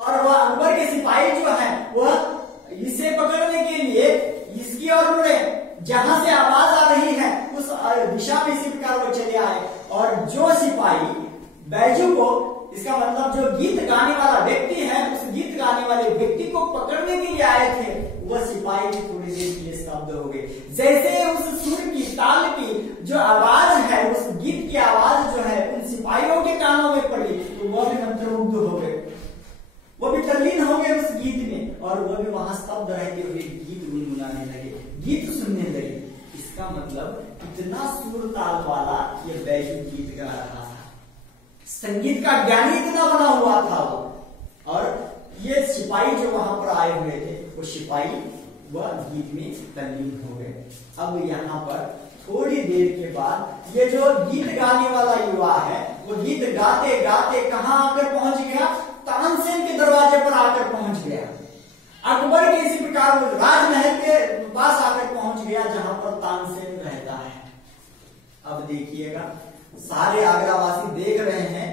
और वह अकबर के सिपाही जो है वह इसे पकड़ने के लिए इसकी ओर मुड़े, जहां से आवाज आ रही है उस दिशा में इसी प्रकार वो चले आए। और जो सिपाही बैजू को, इसका मतलब जो गीत गाने वाला व्यक्ति है, उस गीत गाने वाले व्यक्ति को पकड़ने के लिए आए थे, वह सिपाही भी थोड़ी देर के लिए स्तब्ध हो गए। जैसे उस सुर की, ताल की जो आवाज है, उस गीत की आवाज जो है उन सिपाहियों के कानों में पड़ी, तो वह भी मंत्रमुग्ध हो गए, वो भी तल्लीन हो गए उस गीत में, और वह भी वहां स्तब्ध रहते हुए गीत गुनगुनाने लगे, गीत सुनने लगे। इसका मतलब इतना सुर ताल वाला ये बैजू गीत गा रहा था, संगीत का ज्ञानी इतना बना हुआ था वो। और ये सिपाही जो वहां पर आए हुए थे, वो सिपाही वह गीत में तल्लीन हो गए। अब यहाँ पर थोड़ी देर के बाद ये जो गीत गाने वाला युवा है, वो गीत गाते गाते कहां आकर पहुंच गया? तानसेन के दरवाजे पर आकर पहुंच गया। अकबर के इसी प्रकार राजमहल के पास आकर पहुंच गया, जहां पर तानसेन रहता है। अब देखिएगा, सारे आगरावासी देख रहे हैं,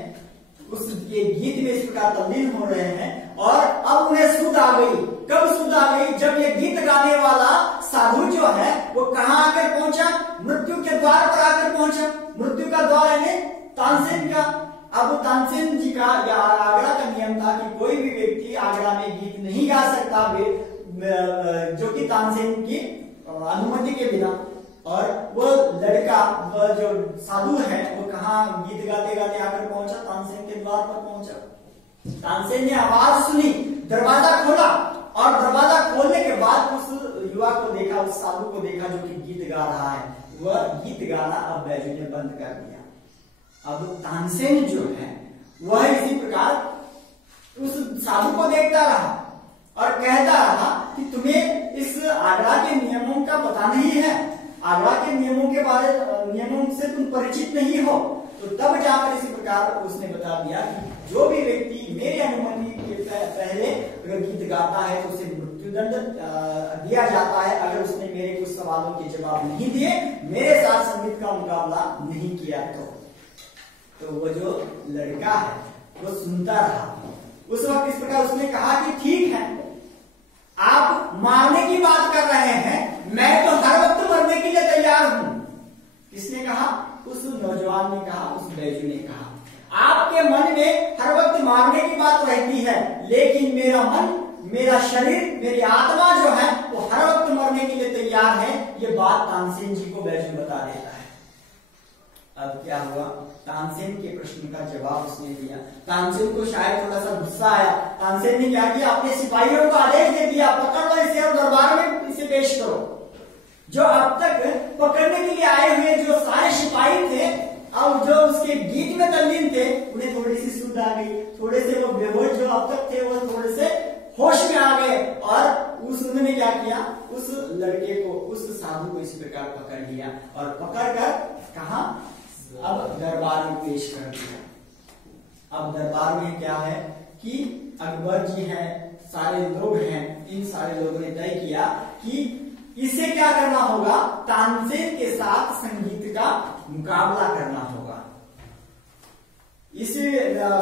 उस ये गीत में इस प्रकार तल्लीन हो रहे हैं, और अब उन्हें सुध आ गई। कब सुध आ गई? जब ये गीत गाने वाला साधु जो है वो कहां आकर पहुंचा? मृत्यु के द्वार पर आकर पहुंचा। मृत्यु का द्वार है तानसेन का। अब तानसेन जी का या आगरा का नियम था कि कोई भी व्यक्ति आगरा में गीत नहीं गा सकता जो कि तानसेन की अनुमति के बिना। और वो लड़का, वो जो साधु है, वो कहा गीत गाते गाते आकर पहुंचा, तानसेन के द्वार पर पहुंचा। तानसेन ने आवाज सुनी, दरवाजा खोला, और दरवाजा खोलने के बाद उस युवा को देखा, उस साधु को देखा जो कि गीत गा रहा है। वह गीत गाना अब बैजू ने बंद कर दिया। अब तानसेन जो है वह इसी प्रकार उस साधु को देखता रहा और कहता रहा कि तुम्हें इस आगरा के नियमों का पता नहीं है, आगरा के नियमों से तुम परिचित नहीं हो। तो तब जाकर इसी प्रकार उसने बता दिया कि जो भी व्यक्ति मेरी अनुमति के पहले अगर गीत गाता है तो उसे मृत्युदंड दिया जाता है, अगर उसने मेरे कुछ सवालों के जवाब नहीं दिए, मेरे साथ संगीत का मुकाबला नहीं किया। तो वो जो लड़का है वो सुनता रहा। उस वक्त इस प्रकार उसने कहा कि ठीक है, आप मारने की बात कर रहे हैं, मैं तो हर वक्त मरने के लिए तैयार हूं। किसने कहा? उस नौजवान ने कहा, उस बैजू ने कहा, आपके मन में हर वक्त मारने की बात रहती है, लेकिन मेरा मन, मेरा शरीर, मेरी आत्मा जो है वो हर वक्त मरने के लिए तैयार है। ये बात तानसेन जी को बैजू बता देता है। अब क्या हुआ? तानसेन के प्रश्न का जवाब उसने दिया। तानसेन को शायद थोड़ा सा गुस्सा आया। तानसेन ने क्या किया? अपने सिपाहियों को आदेश दे दिया, पकड़ लो इसे और दरबार में इसे पेश करो। जो अब तक पकड़ने के लिए आए हुए जो सारे सिपाही थे, अब जो उसके गीत में तल्लीन थे, उन्हें थोड़ी सी सुध आ गई, थोड़े से वो बेहोश जो अब तक थे वो थोड़े से होश में आ गए। और उन्होंने क्या किया? उस लड़के को, उस साधु को इस प्रकार पकड़ लिया और पकड़कर कहा अब दरबार में पेश कर दिया। अब दरबार में क्या है कि अकबर जी हैं, सारे लोग हैं, इन सारे लोगों ने तय किया कि इसे क्या करना होगा? तानसेन के साथ संगीत का मुकाबला करना होगा। इस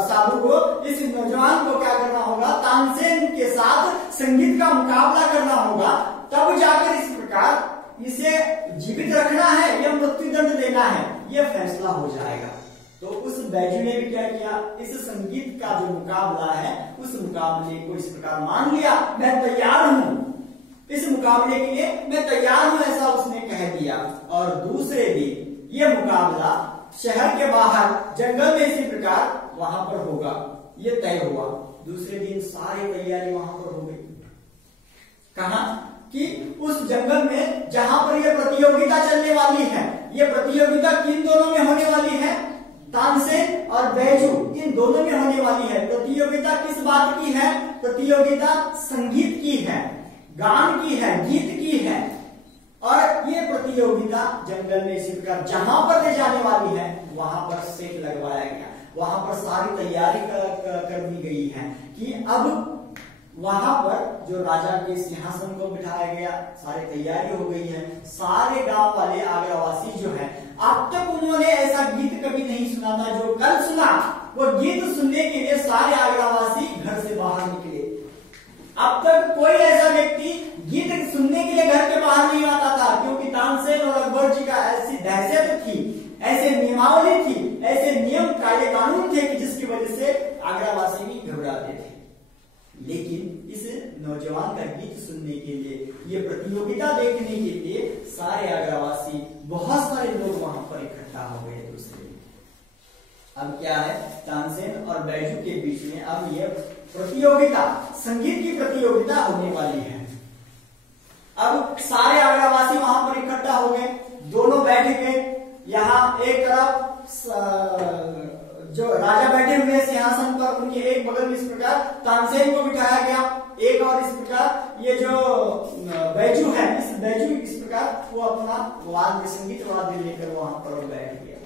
साधु को, इस नौजवान को क्या करना होगा? तानसेन के साथ संगीत का मुकाबला करना होगा। तब जाकर इस प्रकार इसे जीवित रखना है या मृत्युदंड देना है, यह फैसला हो जाएगा। तो उस बैजू ने भी क्या किया? इस संगीत का जो मुकाबला है, उस मुकाबले को इस प्रकार मान लिया, मैं तैयार हूं, इस मुकाबले के लिए मैं तैयार हूं, ऐसा उसने कह दिया। और दूसरे दिन ये मुकाबला शहर के बाहर जंगल में इसी प्रकार वहां पर होगा, ये तय हुआ। दूसरे दिन सारी तैयारी वहां पर हो गई। कहा कि उस जंगल में जहां पर यह प्रतियोगिता चलने वाली है, यह प्रतियोगिता किन दोनों में होने वाली है? तानसेन और बैजू, इन दोनों में होने वाली है। प्रतियोगिता किस बात की है? प्रतियोगिता संगीत की है, गान की है, गीत की है। और ये प्रतियोगिता जंगल में इसी प्रकार जहां पर ले जाने वाली है, वहां पर सेट लगवाया गया, वहां पर सारी तैयारी कर दी गई है कि अब वहां पर जो राजा के सिंहासन को बिठाया गया, सारी तैयारी हो गई है। सारे गांव वाले आगरावासी जो है, अब तक उन्होंने ऐसा गीत कभी नहीं सुना था जो कल सुना। वो गीत सुनने के लिए सारे आगरावासी घर से बाहर निकले। अब तक कोई ऐसा व्यक्ति गीत सुनने के लिए घर के बाहर नहीं आता था, क्योंकि तानसेन और अकबर जी का ऐसी दहशत थी, ऐसे नियमावली थी, ऐसे नियम कायदे कानून थे कि जिसकी वजह से आगरावासी भी घबराते थे। लेकिन इस नौजवान का गीत सुनने के लिए, ये प्रतियोगिता देखने के लिए सारे आगरावासी, बहुत सारे लोग वहां पर इकट्ठा हो गए दूसरे। अब क्या है, तानसेन और बैजू के बीच में अब ये प्रतियोगिता, संगीत की प्रतियोगिता होने वाली है। अब सारे आगरावासी वहां पर इकट्ठा हो गए, दोनों बैठ गए। यहाँ एक तरफ जो राजा बैठे हुए सिंहासन पर, उनके एक बगल में इस प्रकार तानसेन को बिठाया गया, एक और इस प्रकार ये जो बैजू है, इस बैजू इस प्रकार वो अपना वाद्य, संगीत वाद्य लेकर वहां पर बैठ गया।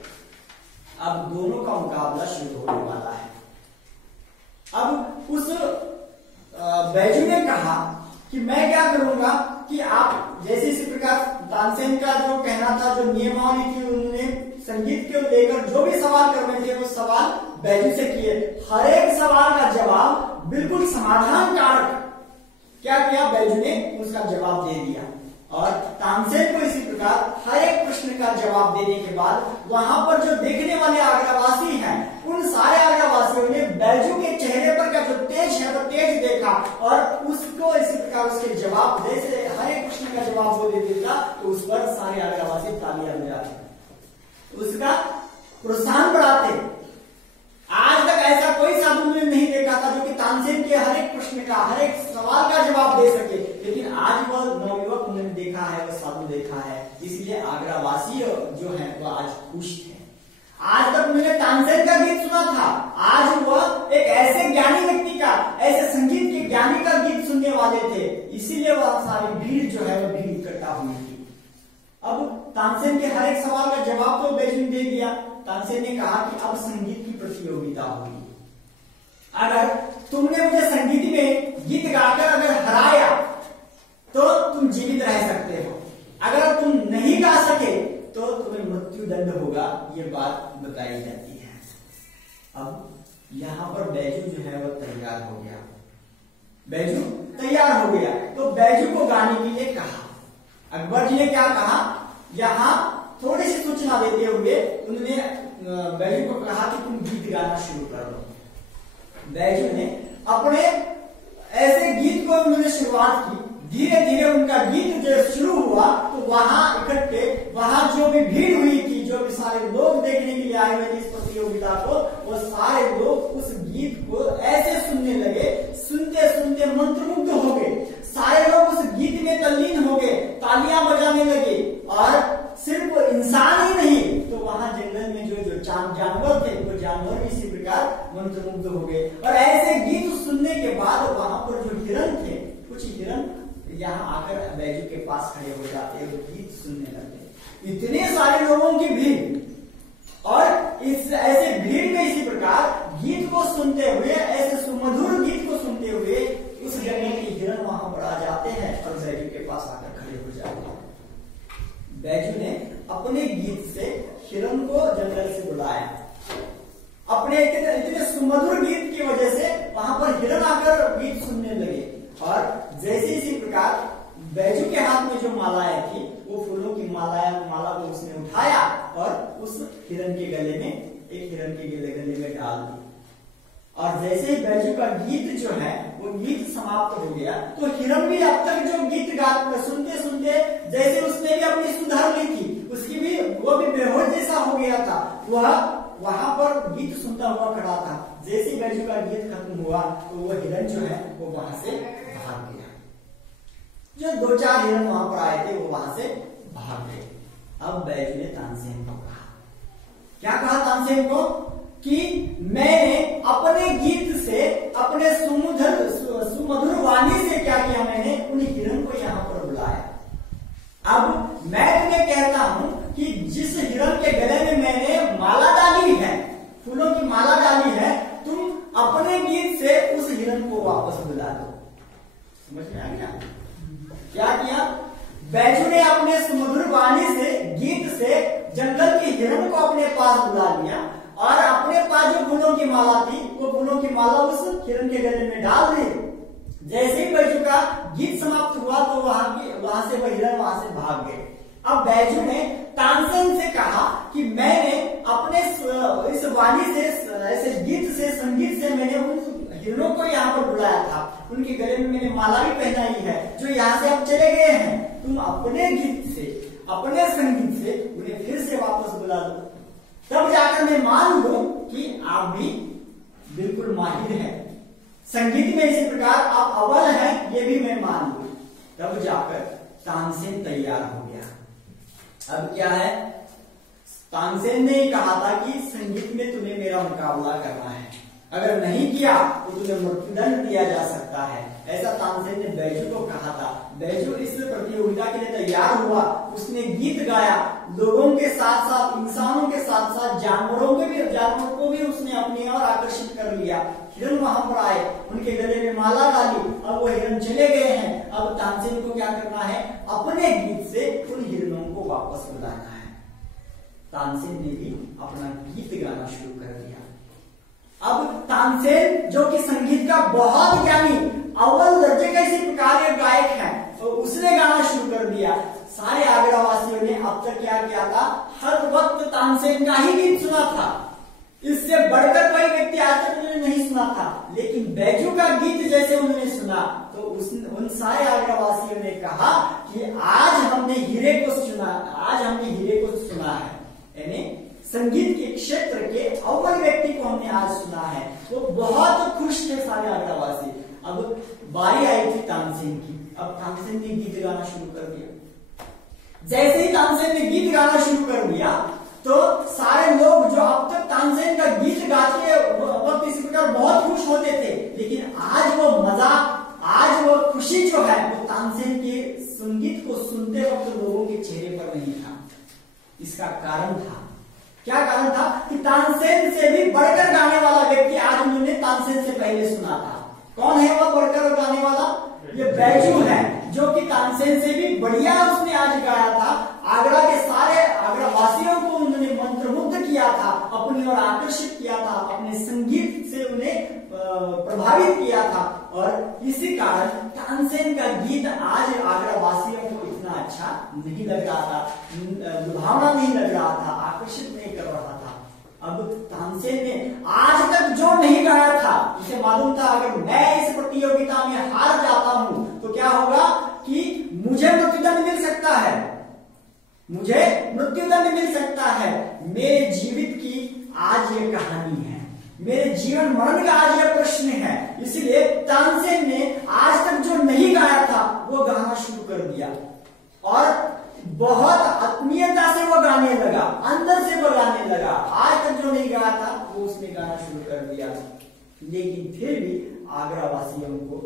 अब दोनों का मुकाबला शुरू होने वाला है। अब उस बैजू ने कहा कि मैं क्या करूंगा कि आप जैसे इसी प्रकार तानसेन का जो कहना था, जो नियमावली थी, उन्होंने संगीत को लेकर जो भी सवाल करने थे वो सवाल बैजू से किए। हर एक सवाल का जवाब बिल्कुल समाधान कारक क्या किया, बैजू ने उसका जवाब दे दिया। और तानसेन को इसी प्रकार हर एक प्रश्न का जवाब देने के बाद वहां पर जो देखने वाले आगरावासी हैं, उन सारे आगरावासियों ने बैजू के चेहरे पर का जो तेज है वो तेज देखा, और उसको इसी प्रकार उसके जवाब, जैसे हर एक प्रश्न का जवाब वो दे देता तो उस पर सारे आगरावासी तालियां बजाते, उसका प्रोत्साहन बढ़ाते। आज तक ऐसा कोई साधु ने नहीं देखा था जो कि तानसेन के हर एक प्रश्न का, हर एक सवाल का जवाब दे सके, लेकिन आज वह नवयुवक उन्होंने देखा है, वह साधु देखा है, इसलिए आगरावासी जो है वह आज खुश थे। आज तक उन्होंने तानसेन का गीत सुना था, आज वह एक ऐसे ज्ञानी व्यक्ति का, ऐसे संगीत के ज्ञानी का गीत सुनने वाले थे, इसीलिए वह सारी भीड़ जो है वह भीड़ इकट्ठा हुई थी। अब तानसेन के हर एक सवाल का जवाब तो बैजू ने दे दिया। तानसेन ने कहा कि अब संगीत की प्रतियोगिता होगी, अगर तुमने मुझे संगीत में गीत गाकर अगर हराया तो तुम जीवित रह सकते हो, अगर तुम नहीं गा सके तो तुम्हें मृत्यु दंड होगा, ये बात बताई जाती है। अब यहां पर बैजू जो है वह तैयार हो गया, बैजू तैयार हो गया, तो बैजू को गाने के लिए कहा। अकबर जी ने क्या कहा, यहां थोड़ी सी सूचना देते हुए उन्होंने बैजू को कहा कि तुम गीत गाना शुरू कर दो। बैजू ने अपने ऐसे गीत को उन्होंने शुरुआत की, धीरे धीरे उनका गीत जो शुरू हुआ तो वहां इकट्ठे, वहां जो भी भीड़ हुई थी, जो भी सारे लोग देखने के लिए आए हुए थे इस प्रतियोगिता को, वो सारे लोग उस गीत को ऐसे सुनने लगे, सुनते सुनते मंत्रमुग्ध हो गए, सारे लोग उस गीत में तल्लीन हो गए, तालियां बजाने लगे। और सिर्फ इंसान ही नहीं, तो वहां जंगल में जो जानवर थे, वो जानवर भी इसी प्रकार मंत्रमुग्ध हो गए। और ऐसे गीत सुनने के बाद वहां पर जो हिरण थे, कुछ हिरण यहाँ आकर बैजू के पास खड़े हो जाते, वो गीत सुनने लगते। इतने सारे लोगों की भीड़, और इस ऐसे भीड़ में इसी प्रकार गीत को सुनते हुए, ऐसे सुमधुर गीत को सुनते हुए उस जंगल के हिरण वहां पर आ जाते हैं और बैजू के पास आकर खड़े हो जाते हैं। बैजू ने अपने गीत से हिरण को जंगल से बुलाया, अपने इतने सुमधुर गीत की वजह से वहां पर हिरण आकर गीत सुनने लगे। और जैसे इसी प्रकार बैजू के हाथ में जो मालाएं थी, वो फूलों की माला को उसने उठाया और उस हिरण के गले में, एक हिरण के गले में डाल दी। और जैसे ही बैजू का गीत जो है वो गीत समाप्त हो गया, तो हिरण भी अब तक जो गीत सुनते सुनते जैसे उसने भी अपनी सुधार ली थी, उसकी भी वो भी बेहोश जैसा हो गया था, वह वहां पर गीत सुनता हुआ खड़ा था। जैसे बैजू का गीत खत्म हुआ तो वो हिरण जो है वो वहां से भाग गया। जो 2-4 हिरण वहां पर आए थे वो वहां से भाग गए। अब बैजू ने तानसेन को कहा, क्या कहा तानसेन को, कि मैंने अपने गीत से, अपने सुमधुर वाणी से क्या किया, मैंने उन हिरण को यहाँ पर बुलाया। अब मैं तुम्हें कहता हूं कि जिस हिरण के गले में मैंने माला डाली है, फूलों की माला डाली है, तुम अपने गीत से उस हिरण को वापस बुला दो। समझ में आ गया? क्या किया बैजू ने, अपने सुमधुर वाणी से, गीत से जंगल के हिरण को अपने पास बुला लिया और अपने पास जो फूलों की माला थी वो फूलों की माला उस हिरण के गले में डाल दी। जैसे ही बैजू का गीत समाप्त हुआ तो वहां से वह हिरण वहां से भाग गए। अब बैजू ने तानसेन से कहा कि मैंने अपने इस वाणी से, ऐसे गीत से, संगीत से मैंने उन हिरणों को यहाँ पर बुलाया था, उनके गले में मैंने माला भी पहनाई है जो यहाँ से अब चले गए हैं। तुम अपने गीत से, अपने संगीत से उन्हें फिर से वापस बुला दो, तब जाकर मैं मान लूं कि आप भी बिल्कुल माहिर हैं संगीत में, इसी प्रकार आप अव्वल हैं ये भी मैं मान लूं। तब जाकर तानसेन तैयार हो गया। अब क्या है, तानसेन ने कहा था कि संगीत में तुम्हें मेरा मुकाबला करना है, अगर नहीं किया तो तुम्हें मृत्युदंड दिया जा सकता है, ऐसा तानसेन ने बैजू को कहा था। बैजू इस प्रतियोगिता के लिए तैयार हुआ, उसने गीत गाया, लोगों के साथ साथ, इंसानों के साथ साथ जानवरों को भी उसने अपनी ओर आकर्षित कर लिया। हिरण वहां पर आए, उनके गले में माला डाली, अब वो हिरण चले गए हैं। अब तानसेन को क्या करना है, अपने गीत से उन हिरणों को वापस बुलाना है। तानसेन ने भी अपना गीत गाना शुरू कर दिया। अब तानसेन जो कि संगीत का बहुत ज्ञानी, अव्वल दर्जे का इसी प्रकार के गायक है, तो उसने गाना शुरू कर दिया। सारे आगरा वासियों ने अब तक क्या किया था, हर वक्त तानसेन का ही गीत सुना था, इससे बढ़कर कोई व्यक्ति आज तक उन्होंने नहीं सुना था। लेकिन बैजू का गीत जैसे उन्होंने सुना तो उन सारे आगरा वासियों ने कहा कि आज हमने हीरे को सुना, आज हमने हीरे को सुना है, यानी संगीत के क्षेत्र के अव्वल व्यक्ति को हमने आज सुना है। वो बहुत खुश थे सारे आगरावासी। अब बारी आई थी तानसेन की। अब तानसेन ने गीत गाना शुरू कर दिया। जैसे ही तानसेन ने गीत गाना शुरू कर दिया तो सारे लोग जो अब तक तानसेन का गीत गाते वक्त इसी प्रकार बहुत खुश होते थे, लेकिन आज वो मजा, आज वो खुशी जो है वो तानसेन के संगीत को सुनते वक्त लोगों के चेहरे पर नहीं था। इसका कारण था, क्या कारण था कि तानसेन से भी बढ़कर गाने वाला व्यक्ति आज उन्होंने तानसेन से पहले सुना था। कौन है वह बढ़कर गाने वाला? ये बैजू है, जो कि तानसेन से भी बढ़िया उसने आज गाया था। आगरा के सारे आगरा वासियों को उन्होंने मंत्रमुग्ध किया था, अपनी ओर आकर्षित किया था, अपने संगीत से उन्हें प्रभावित किया था। और इसी कारण तानसेन का गीत आज आगरा वासियों को इतना अच्छा नहीं लग रहा था, लुभावना नहीं लग रहा था, आकर्षित नहीं कर रहा था। अब तानसेन ने आज तक जो नहीं गाया था, इसे मालूम था अगर मैं इस प्रतियोगिता में हार जाता हूं तो क्या होगा कि मुझे मृत्युदंड मिल सकता है, मुझे मृत्युदंड मिल सकता है। मेरे जीवित की आज ये कहानी है, मेरे जीवन मरण का आज ये प्रश्न है। इसलिए तानसेन ने आज तक जो नहीं गाया था वो गाना शुरू कर दिया और बहुत आत्मीयता से वो गाने लगा, अंदर से वो गाने लगा। आज तक जो नहीं गाया था वो उसने गाना शुरू कर दिया। लेकिन फिर भी आगरा वासियों को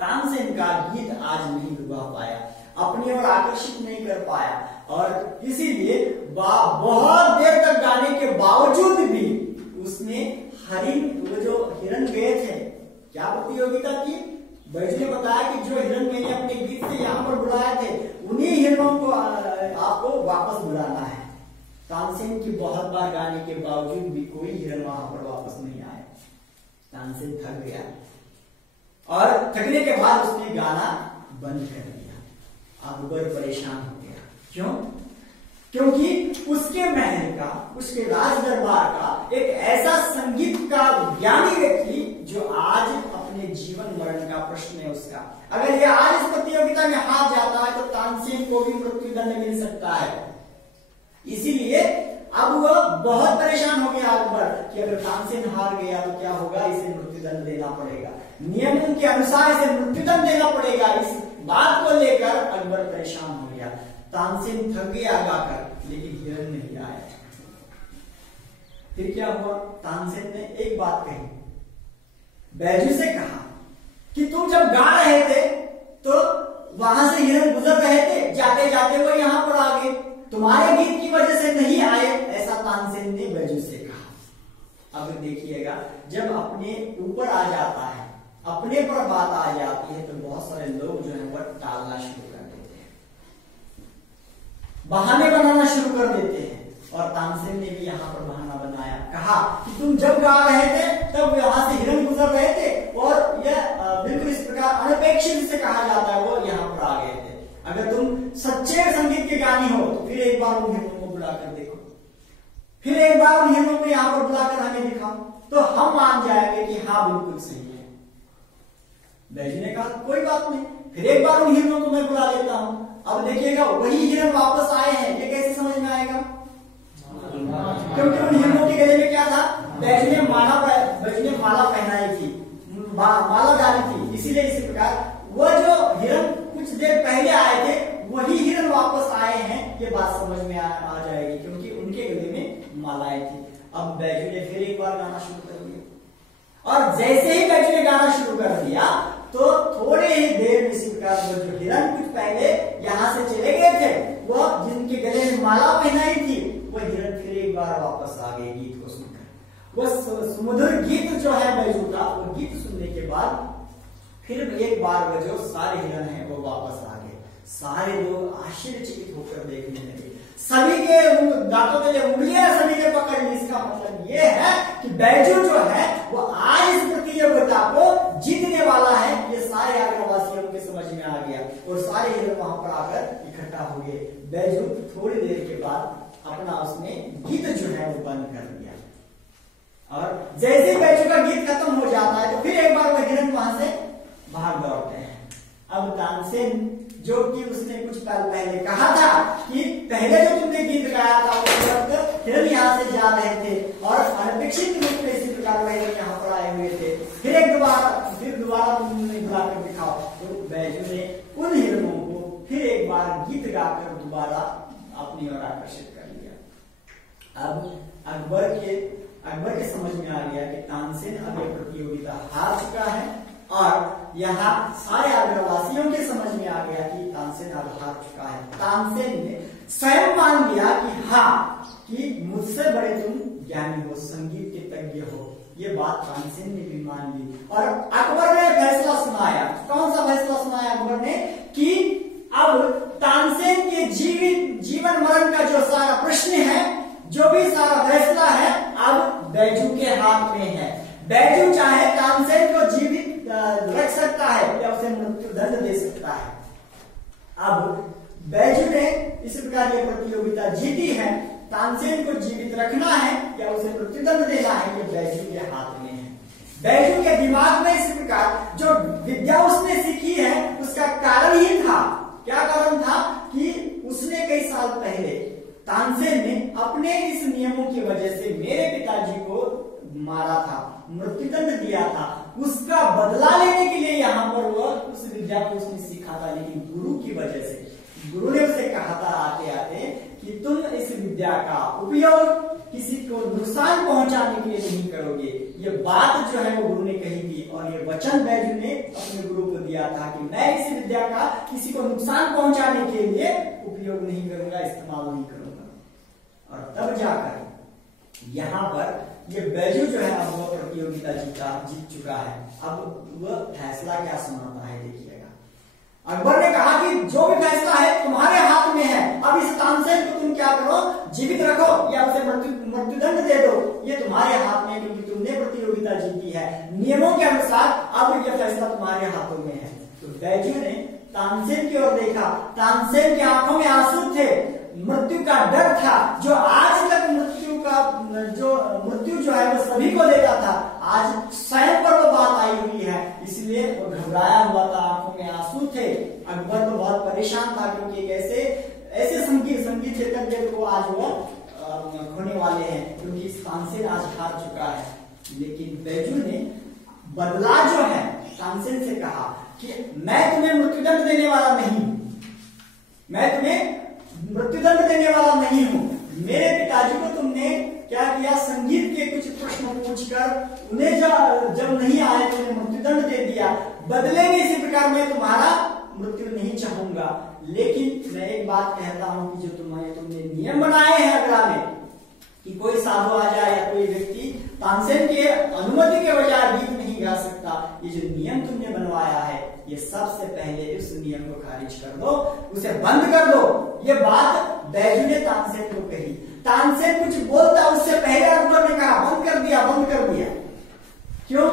तानसेन का गीत आज नहीं लुभा पाया, अपनी ओर आकर्षित नहीं कर पाया। और इसीलिए बहुत देर तक गाने के बावजूद भी उसने वो जो हिरण गए थे, क्या प्रतियोगिता की, बैजू ने बताया कि जो हिरण मैंने अपने गीत से यहाँ पर बुलाए थे उन्हीं हिरणों को आपको वापस बुलाना है। तानसेन की बहुत बार गाने के बावजूद भी कोई हिरण वहां पर वापस नहीं आया। तानसेन थक गया और थकने के बाद उसने गाना बंद कर दिया। अकबर परेशान हो गया। क्यों? क्योंकि उसके महल का, उसके राज दरबार का एक ऐसा संगीत का ज्ञानी व्यक्ति जो आज अपने जीवन मरण का प्रश्न है उसका, अगर ये आज इस प्रतियोगिता में हार जाता है तो तानसेन को भी मृत्युदंड मिल सकता है। इसीलिए अब वह बहुत परेशान हो गया अकबर कि अगर तानसेन हार गया तो क्या होगा, इसे मृत्युदंड देना पड़ेगा, नियमों के अनुसार इसे मृत्युदंड देना पड़ेगा। इस बात को लेकर अकबर परेशान हो गया। तानसेन थक गया गाकर, लेकिन हिरण नहीं आया। फिर क्या हुआ, तानसेन ने एक बात कही, बैजू से कहा कि तुम जब गा रहे थे तो वहां से हिरण गुजर रहे थे, जाते जाते वो यहां पर आ गए, तुम्हारे गीत की वजह से नहीं आए, ऐसा तानसेन ने बैजू से कहा। अब देखिएगा, जब अपने ऊपर आ जाता है, अपने पर बात आ जाती है तो बहुत सारे लोग जो है वह टालना शुरू कर देते हैं, बहाने बनाना शुरू कर देते हैं। और तानसेन ने भी यहाँ पर बहाना बनाया, कहा कि तुम जब गा रहे थे तब वहां से हिरण गुजर रहे थे और यह बिल्कुल इस प्रकार अनपेक्षित से कहा जाता है वो यहाँ पर आ गए थे। अगर तुम सच्चे संगीत के गानी हो तो फिर एक बार उन हिरणों को बुलाकर देखो, फिर एक बार उन हिरणों को यहाँ पर बुलाकर हमें दिखाओ, तो हम मान जाएंगे कि हाँ बिल्कुल सही है। बैजू ने कहा कोई बात नहीं, फिर एक बार उन हिरणों को मैं बुला लेता हूं। अब देखिएगा वही हिरण वापस आए हैं, ये कैसे समझ में आएगा? क्योंकि उन हिरणों के गले में क्या था? बैजू ने माला पहनाई थी, माला डाली थी, इसीलिए इसी प्रकार वो जो हिरण कुछ देर पहले आए थे वही हिरण वापस आए हैं, ये बात समझ में आ जाएगी क्योंकि उनके गले में मालाएं थी। अब बैजू ने फिर एक बार गाना शुरू कर दिया और जैसे ही बैजू ने गाना शुरू कर दिया तो थोड़े ही देर में इसी प्रकार वो जो हिरण कुछ पहले यहाँ से चले गए थे, वो जिनके गले में माला पहनाई थी, वो हिरण फिर एक बार वापस आ गए गीत को सुनकर। वो सुमधुर गीत जो है बैजू का, वो गीत सुनने के बाद फिर एक बार वो जो सारे हिरण हैं वो वापस आ गए। सारे लोग आश्चर्यचकित होकर देखने लगे, सभी के दांतों में उंगलियां सभी ने पकड़ ली। इसका मतलब ये है कि बैजू जो है वो आज इस प्रतियोगिता को जीतने वाला है, ये सारे आगरवासियों के समझ में आ गया और सारे हिरण वहां पर आकर इकट्ठा हो गए। बैजू थोड़ी देर के बाद अपना उसमें गीत जो है वो बंद कर दिया और जैसे बैजू का गीत खत्म हो जाता है तो फिर एक बार वो हिरण वहां से भाग दौड़ते हैं। अब तानसेन जो कि उसने कुछ पल पहले कहा था कि पहले जो तुमने गीत गाया था उस वक्त हिरण यहाँ से जा रहे थे और अनपेक्षित रूप में इसी प्रकार वह यहाँ पर आए हुए थे, फिर दोबारा तुमने बुलाकर दिखाओ। तो बैजू ने उन हिरणों को फिर एक बार गीत गाकर दोबारा अपनी ओर आकर्षित कर लिया। अब अकबर के समझ में आ गया कि तानसेन अब यह प्रतियोगिता हार चुका है और यहाँ सारे आगरवासियों के समझ में आ गया कि तानसेन अब हार चुका है। तानसेन ने स्वयं मान लिया कि हाँ कि मुझसे बड़े तुम ज्ञानी हो, संगीत के तज्ञ हो, ये बात तानसेन ने भी मान ली और अकबर ने फैसला सुनाया। कौन सा फैसला सुनाया अकबर ने? कि अब तानसेन के जीवन मरण का जो सारा प्रश्न है, जो भी सारा फैसला है, अब बैजू के हाथ में है। बैजू चाहे तानसेन को जीवित रख सकता है या उसे मृत्यु दंड दे सकता है। अब बैजू ने इस प्रकार यह प्रतियोगिता जीती है, तानसेन को जीवित रखना है या उसे मृत्यु दंड देना है, ये बैजू के हाथ में है। बैजू के दिमाग में इस प्रकार जो विद्या उसने सीखी है उसका कारण ही था, क्या कारण था? कि उसने कई साल पहले तानसेन ने अपने इस नियमों की वजह से मेरे पिताजी को मारा था, मृत्युदंड दिया था, उसका बदला लेने के लिए यहाँ पर वो उस विद्या को उसने सीखा था। लेकिन गुरु की वजह से, गुरु ने उसे कहा था आते आते कि तुम इस विद्या का उपयोग किसी को नुकसान पहुंचाने के लिए नहीं करोगे। ये बात जो है वो गुरु ने कही थी और ये वचन बैजू ने अपने गुरु को दिया था कि मैं इस विद्या का किसी को नुकसान पहुंचाने के लिए उपयोग नहीं करूंगा, इस्तेमाल नहीं करूंगा। और तब जाकर यहाँ पर ये बैजू जो है अब वह प्रतियोगिता जीत चुका है। अब वह फैसला क्या सुनाता है देखिएगा। अकबर ने कहा कि जो भी फैसला है तुम्हारे हाथ में है, अब इस तानसेन को तुम क्या करो, जीवित रखो या उसे मृत्युदंड दे दो, ये तुम्हारे हाथ में, क्योंकि तुमने प्रतियोगिता जीती है। नियमों के अनुसार अब यह फैसला तुम्हारे हाथों में है। तो बैजू ने तानसेन की ओर देखा, तानसेन की आंखों में आंसू थे, मृत्यु का डर था, जो आज तक मृत्यु जो है वो सभी को देता था, आज स्वयं पर वो बात आई हुई है, इसलिए वो घबराया हुआ था, आंखों में आंसू थे। अकबर तो बहुत परेशान था क्योंकि ऐसे संगीत क्षेत्र को आज वो खोने वाले हैं, क्योंकि तानसेन आज हार चुका है। लेकिन बैजू ने बदला जो है तानसेन से कहा कि मैं तुम्हें मृत्युदंड देने वाला नहीं, मैं तुम्हें मृत्युदंड देने वाला नहीं हूं। मेरे पिताजी को तुमने क्या किया, संगीत के कुछ प्रश्न पूछकर उन्हें जब नहीं आए तो उन्हें मृत्युदंड दे दिया। बदले में इसी प्रकार मैं तुम्हारा मृत्यु नहीं चाहूंगा, लेकिन मैं एक बात कहता हूं कि जो तुमने नियम बनाए हैं अगला में कि कोई साधु आ जाए या कोई व्यक्ति तानसेन के अनुमति के बजाय गीत नहीं गा सकता, ये जो नियम तुमने बनवाया है ये सबसे पहले उस नियम को खारिज कर दो, उसे बंद कर दो। ये बात बैजू ने तानसेन को कही। तानसेन कुछ बोलता उससे पहले अकबर ने कहा बंद कर दिया, बंद कर दिया। क्यों?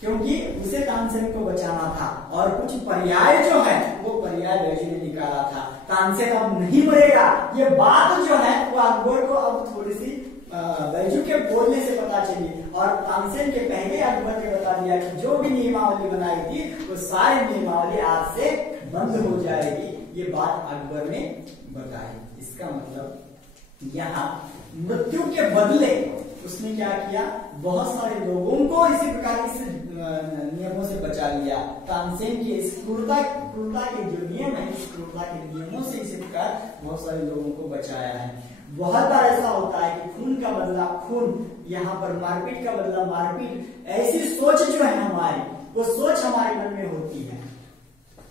क्योंकि उसे तानसेन को बचाना था और कुछ पर्याय जो है वो पर्याय बैजू ने निकाला था। तानसेन अब नहीं मरेगा, ये बात जो है वो अकबर को अब थोड़ी सी बैजू के बोलने से पता चली और तानसेन के पहले अकबर ने बता दिया कि जो भी नियमावली बनाई थी वो सारी नियमावली आज से बंद हो जाएगी। ये बात अकबर ने बताई। इसका मतलब यहाँ मृत्यु के बदले उसने क्या किया, बहुत सारे लोगों को इसी प्रकार इस नियमों से बचा लिया। तानसेन के इस क्रूरता के जो नियम है, इस क्रूरता के नियमों से इसी प्रकार बहुत सारे लोगों को बचाया है। बहुत बार ऐसा होता है कि खून का बदला खून, यहाँ पर मारपीट का बदला मारपीट, ऐसी सोच जो है हमारी, वो सोच हमारे मन में होती है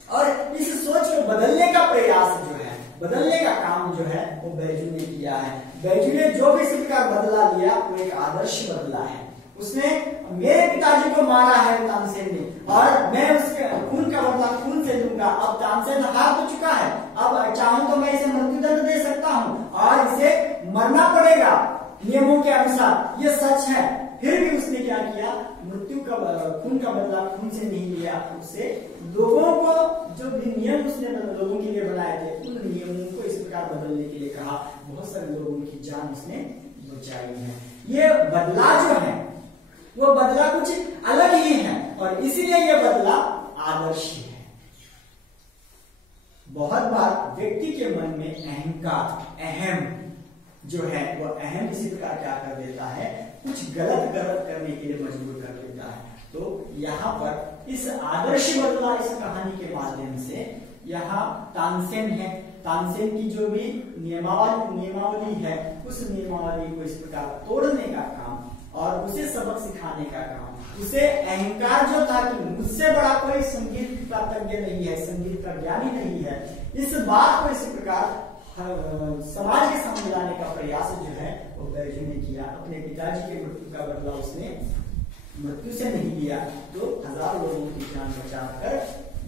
और इस सोच को बदलने का प्रयास जो है, बदलने का काम जो है वो बैजू ने किया है। बैजू ने जो भी इसी प्रकार बदला लिया वो एक आदर्श बदला है। उसने मेरे पिताजी को मारा है तानसेन ने और मैं उसके खून का बदला खून से लूंगा। अब तानसेन हार तो चुका है, अब चाहूं तो मैं इसे मृत्युदंड दे सकता हूं और इसे मरना पड़ेगा नियमों के अनुसार, ये सच है। फिर भी उसने क्या किया, मृत्यु का खून का बदला खून से नहीं लिया, उससे लोगों को जो भी नियम उसने लोगों के लिए बनाए थे उन नियमों को इस प्रकार बदलने के लिए कहा। बहुत सारे लोगों की जान उसने बचाई है। ये बदला जो है वो बदला कुछ अलग ही है और इसीलिए ये बदला आदर्शी है। बहुत बार व्यक्ति के मन में अहंकार, अहम जो है वो अहम इसी प्रकार क्या कर देता है, कुछ गलत करने के लिए मजबूर कर देता है। तो यहाँ पर इस आदर्श बदला इस कहानी के माध्यम से यहाँ तानसेन है, तानसेन की जो भी नियमावली है उस नियमावली को इस प्रकार तोड़ने का काम और उसे सबक सिखाने का काम, उसे अहंकार जो था कि मुझसे बड़ा कोई संगीत का तज्ञ नहीं है, संगीत का ज्ञानी नहीं है, इस बात को इसी प्रकार समाज के सामने लाने का प्रयास जो है वो बैजू ने किया। अपने पिताजी के मृत्यु का बदला उसने मृत्यु से नहीं लिया तो हजारों लोगों की जान बचाकर,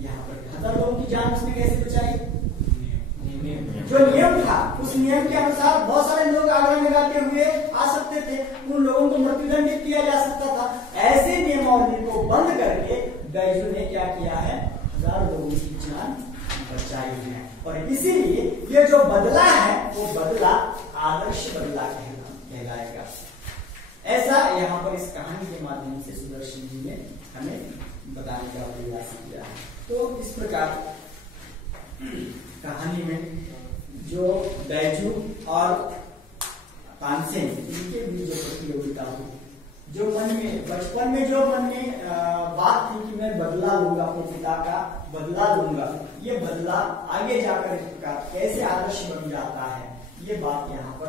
यहाँ पर हजारों लोगों की जान उसने कैसे बचाई, जो नियम था उस नियम के अनुसार बहुत सारे लोग आगरा में गाते हुए आ सकते थे, उन लोगों को मृत्युदंडित किया जा सकता था। ऐसे नियमावली को बंद करके बैजू ने क्या किया है, हजारों लोगों की जान बचाई है और इसीलिए ये जो बदला है वो बदला आदर्श बदला कहलाएगा। ऐसा यहाँ पर इस कहानी के माध्यम से सुदर्शन जी ने हमें बताने का प्रयास किया है। तो इस प्रकार कहानी में जो बैजू और तानसेन इनके बीच जो प्रतियोगिता हुई, जो मन में बचपन में जो मन में बात थी कि मैं बदला लूंगा, अपने पिता का बदला लूंगा, ये बदला आगे जाकर इस प्रकार कैसे आदर्श बन जाता है, ये बात यहाँ पर